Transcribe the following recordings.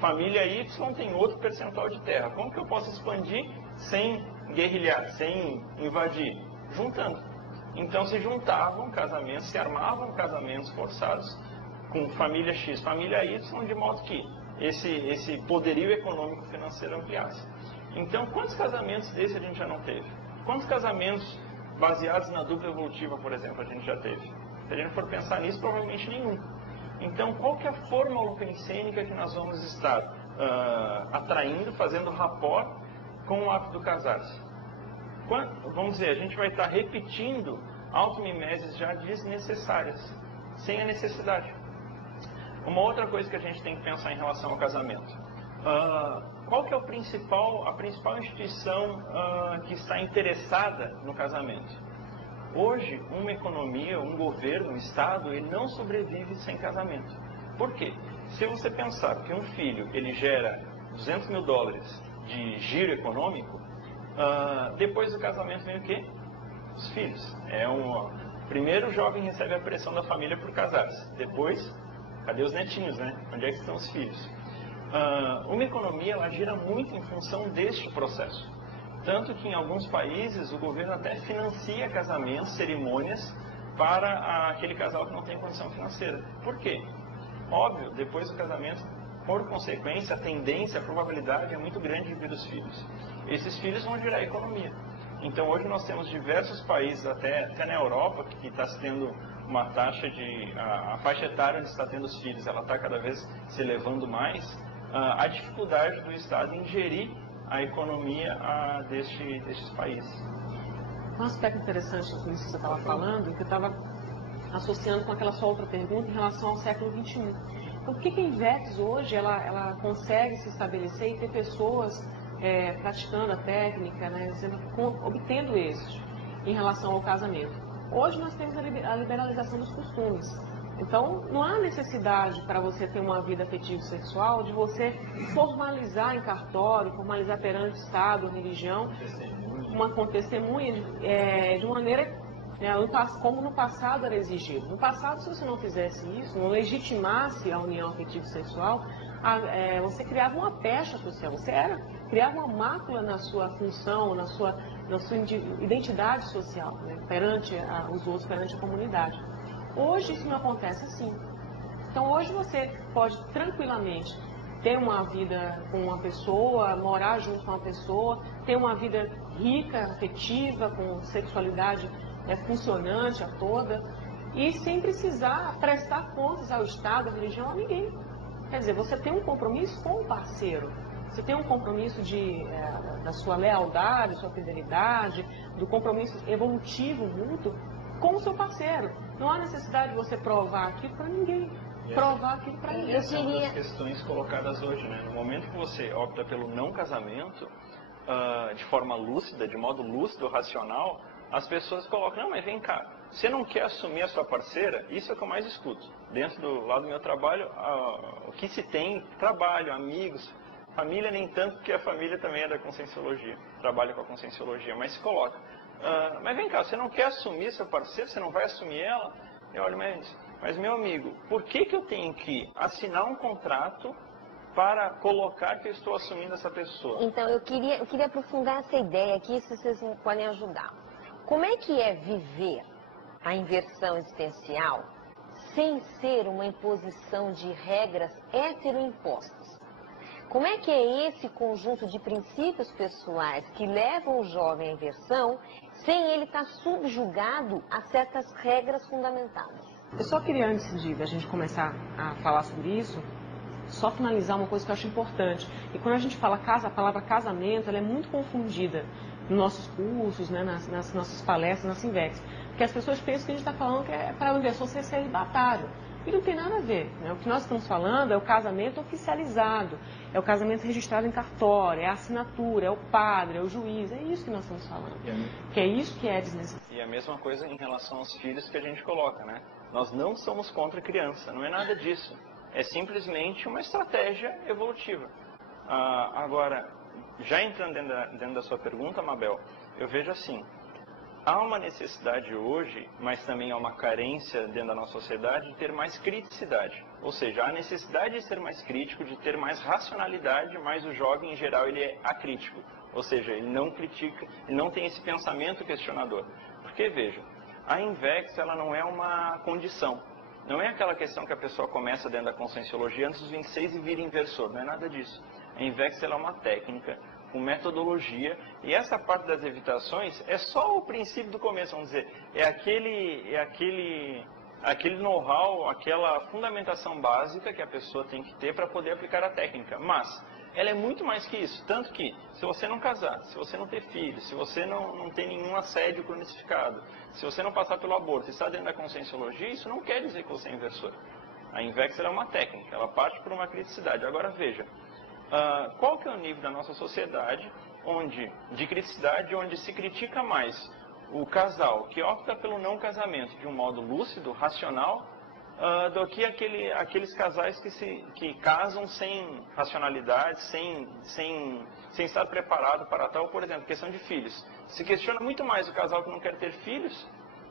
família Y tem outro percentual de terra. Como que eu posso expandir sem guerrilhar, sem invadir? Juntando. Então se juntavam casamentos, se armavam casamentos forçados com família X, família Y, de modo que esse poderio econômico financeiro ampliasse. Então, quantos casamentos desse a gente já não teve? Quantos casamentos baseados na dupla evolutiva, por exemplo, a gente já teve? Se a gente for pensar nisso, provavelmente nenhum. Então, qual que é a forma holopensênica que nós vamos estar atraindo, fazendo rapport com o ato do casar-se? Vamos dizer, a gente vai estar repetindo automimeses já desnecessárias, sem a necessidade. Uma outra coisa que a gente tem que pensar em relação ao casamento. Qual que é a principal instituição que está interessada no casamento? Hoje, uma economia, um governo, um Estado, ele não sobrevive sem casamento. Por quê? Se você pensar que um filho ele gera $200 mil de giro econômico, depois do casamento vem o quê? Os filhos. Primeiro o jovem recebe a pressão da família por casar-se. Depois, cadê os netinhos, né? Onde é que estão os filhos? Uma economia ela gira muito em função deste processo. Tanto que em alguns países o governo até financia casamentos, cerimônias para aquele casal que não tem condição financeira. Por quê? Óbvio, depois do casamento, por consequência, a tendência, a probabilidade é muito grande de vir os filhos. Esses filhos vão girar a economia. Então hoje nós temos diversos países, até na Europa, que está tendo uma taxa a faixa etária onde está tendo os filhos, ela está cada vez se elevando mais. A dificuldade do Estado em gerir a economia destes países. Um aspecto interessante que você estava falando, que eu estava associando com aquela sua outra pergunta em relação ao século XXI. Então, por que a Invex hoje ela consegue se estabelecer e ter pessoas praticando a técnica, né, obtendo êxito em relação ao casamento? Hoje nós temos a liberalização dos costumes. Então, não há necessidade para você ter uma vida afetiva e sexual de você formalizar em cartório, formalizar perante o Estado, religião, uma testemunha de uma maneira como no passado era exigido. No passado, se você não fizesse isso, não legitimasse a união afetiva e sexual, você criava uma pecha social, criava uma mácula na sua função, na sua identidade social, né, perante os outros, perante a comunidade. Hoje isso não acontece assim. Então hoje você pode tranquilamente ter uma vida com uma pessoa, morar junto com uma pessoa, ter uma vida rica, afetiva, com sexualidade funcionante a toda, e sem precisar prestar contas ao Estado, à religião, a ninguém. Quer dizer, você tem um compromisso com o parceiro, você tem um compromisso da sua lealdade, da sua fidelidade, do compromisso evolutivo mútuo com o seu parceiro. Não há necessidade de você provar aquilo para ninguém. Provar aquilo para ninguém. Essa é uma das questões colocadas hoje, né? No momento que você opta pelo não casamento, de forma lúcida, de modo lúcido, racional, as pessoas colocam, não, mas vem cá, você não quer assumir a sua parceira? Isso é o que eu mais escuto. Dentro do meu trabalho, o que se tem, trabalho, amigos, família nem tanto, porque a família também é da conscienciologia, trabalha com a conscienciologia, mas se coloca. Mas vem cá, você não quer assumir seu parceiro, você não vai assumir ela? Eu olho, mas meu amigo, por que eu tenho que assinar um contrato para colocar que eu estou assumindo essa pessoa? Então, eu queria aprofundar essa ideia aqui, se vocês podem ajudar. Como é que é viver a inversão existencial sem ser uma imposição de regras heteroimpostas? Como é que é esse conjunto de princípios pessoais que levam o jovem à inversão sem ele estar subjugado a certas regras fundamentadas? Eu só queria, antes de a gente começar a falar sobre isso, só finalizar uma coisa que eu acho importante. E quando a gente fala a palavra casamento, ela é muito confundida nos nossos cursos, né, nas nossas palestras, nas Invex. Porque as pessoas pensam que a gente está falando que é para o inversor ser celibatário. E não tem nada a ver, né? O que nós estamos falando é o casamento oficializado, é o casamento registrado em cartório, é a assinatura, é o padre, é o juiz, é isso que nós estamos falando. Que é isso que é desnecessário. E a mesma coisa em relação aos filhos que a gente coloca, né? Nós não somos contra a criança, não é nada disso. É simplesmente uma estratégia evolutiva. Agora, já entrando dentro da sua pergunta, Mabel, eu vejo assim, há uma necessidade hoje, mas também há uma carência dentro da nossa sociedade de ter mais criticidade. Ou seja, há necessidade de ser mais crítico, de ter mais racionalidade, mas o jovem em geral ele é acrítico. Ou seja, ele não critica, ele não tem esse pensamento questionador. Porque veja, a INVEX ela não é uma condição. Não é aquela questão que a pessoa começa dentro da conscienciologia antes dos 26 e vira inversor. Não é nada disso. A INVEX ela é uma técnica, com metodologia, e essa parte das evitações é só o princípio do começo, vamos dizer. É aquele know-how, aquela fundamentação básica que a pessoa tem que ter para poder aplicar a técnica. Mas ela é muito mais que isso. Tanto que, se você não casar, se você não ter filhos, se você não ter nenhum assédio cronificado, se você não passar pelo aborto e está dentro da conscienciologia, isso não quer dizer que você é inversor. A INVEX ela é uma técnica, ela parte por uma criticidade. Agora veja, qual que é o nível da nossa sociedade de criticidade, onde se critica mais o casal que opta pelo não casamento de um modo lúcido, racional, do que aqueles casais que casam sem racionalidade, sem estar preparado para tal. Por exemplo, questão de filhos. Se questiona muito mais o casal que não quer ter filhos,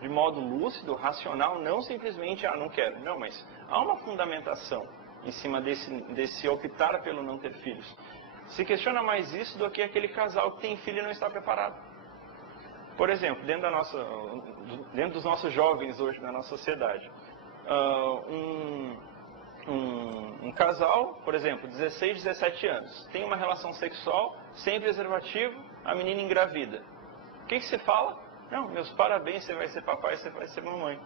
de modo lúcido, racional, não simplesmente, não quero. Não, mas há uma fundamentação em cima desse optar pelo não ter filhos. Se questiona mais isso do que aquele casal que tem filho e não está preparado. Por exemplo, dentro dos nossos jovens hoje na nossa sociedade, um casal, por exemplo, 16, 17 anos, tem uma relação sexual sem preservativo, a menina engravida. O que você fala? Não, meus parabéns, você vai ser papai, você vai ser mamãe.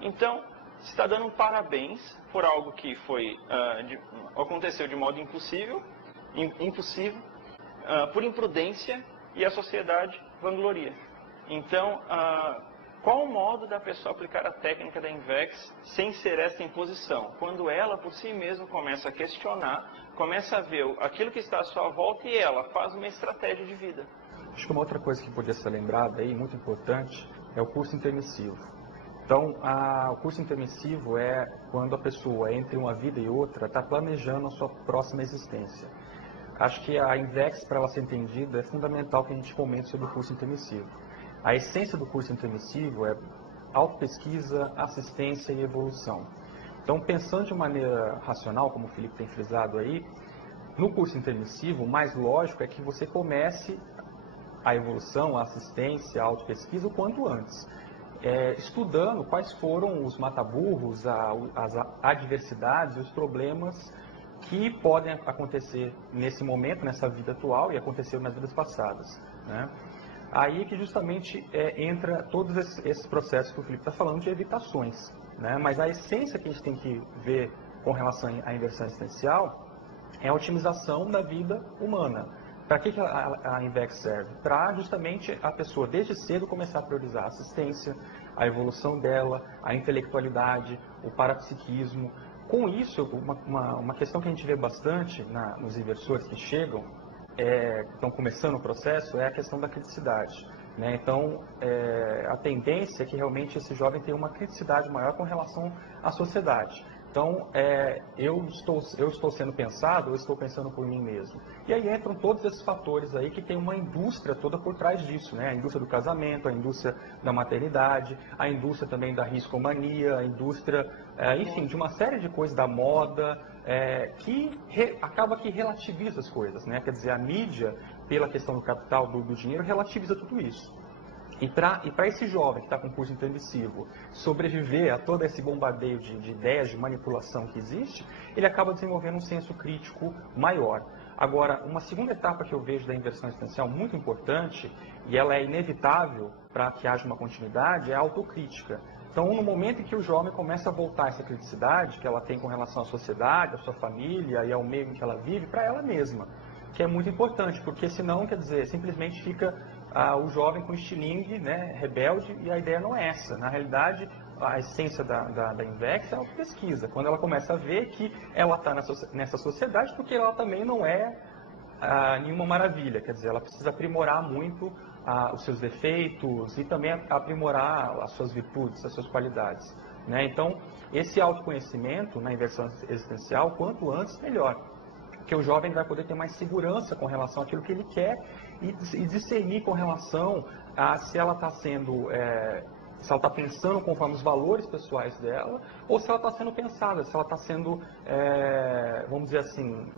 Então, você está dando um parabéns por algo que aconteceu de modo impossível, por imprudência, e a sociedade vangloria. Então, qual o modo da pessoa aplicar a técnica da INVEX sem ser essa imposição? Quando ela, por si mesma, começa a questionar, começa a ver aquilo que está à sua volta e ela faz uma estratégia de vida. Acho que uma outra coisa que podia ser lembrada aí, muito importante, é o curso intermissivo. Então, o curso intermissivo é quando a pessoa, entre uma vida e outra, está planejando a sua próxima existência. Acho que a INVEX, para ela ser entendida, é fundamental que a gente comente sobre o curso intermissivo. A essência do curso intermissivo é autopesquisa, assistência e evolução. Então, pensando de maneira racional, como o Felipe tem frisado aí, no curso intermissivo, o mais lógico é que você comece a evolução, a assistência, a autopesquisa o quanto antes. Estudando quais foram os mataburros, as adversidades e os problemas que podem acontecer nesse momento, nessa vida atual, e aconteceram nas vidas passadas, né? Aí que justamente entra todos esses processos que o Felipe está falando de evitações, né? Mas a essência que a gente tem que ver com relação à inversão existencial é a otimização da vida humana. Para que a INVEX serve? Para justamente a pessoa, desde cedo, começar a priorizar a assistência, a evolução dela, a intelectualidade, o parapsiquismo. Com isso, uma questão que a gente vê bastante nos inversores que chegam, estão começando o processo, é a questão da criticidade, né? Então, a tendência é que realmente esse jovem tenha uma criticidade maior com relação à sociedade. Então, eu estou sendo pensado, eu estou pensando por mim mesmo. E aí entram todos esses fatores aí que tem uma indústria toda por trás disso, né? A indústria do casamento, a indústria da maternidade, a indústria também da riscomania, a indústria, enfim, de uma série de coisas, da moda, que acaba que relativiza as coisas, né? Quer dizer, a mídia, pela questão do capital, do dinheiro, relativiza tudo isso. E para esse jovem que está com curso intermissivo sobreviver a todo esse bombardeio de ideias de manipulação que existe, ele acaba desenvolvendo um senso crítico maior. Agora, uma segunda etapa que eu vejo da inversão existencial muito importante, e ela é inevitável para que haja uma continuidade, é a autocrítica. Então, no momento em que o jovem começa a voltar essa criticidade que ela tem com relação à sociedade, à sua família e ao meio em que ela vive, para ela mesma, que é muito importante, porque senão, quer dizer, simplesmente fica o jovem com estilingue, né, rebelde, e a ideia não é essa. Na realidade, a essência da INVEX é a pesquisa, quando ela começa a ver que ela está nessa sociedade, porque ela também não é nenhuma maravilha, quer dizer, ela precisa aprimorar muito os seus defeitos e também aprimorar as suas virtudes, as suas qualidades, né? Então, esse autoconhecimento na inversão existencial, quanto antes, melhor. porque o jovem vai poder ter mais segurança com relação àquilo que ele quer e discernir com relação a se ela está sendo, se ela está pensando conforme os valores pessoais dela, ou se ela está sendo pensada, se ela está sendo, vamos dizer assim,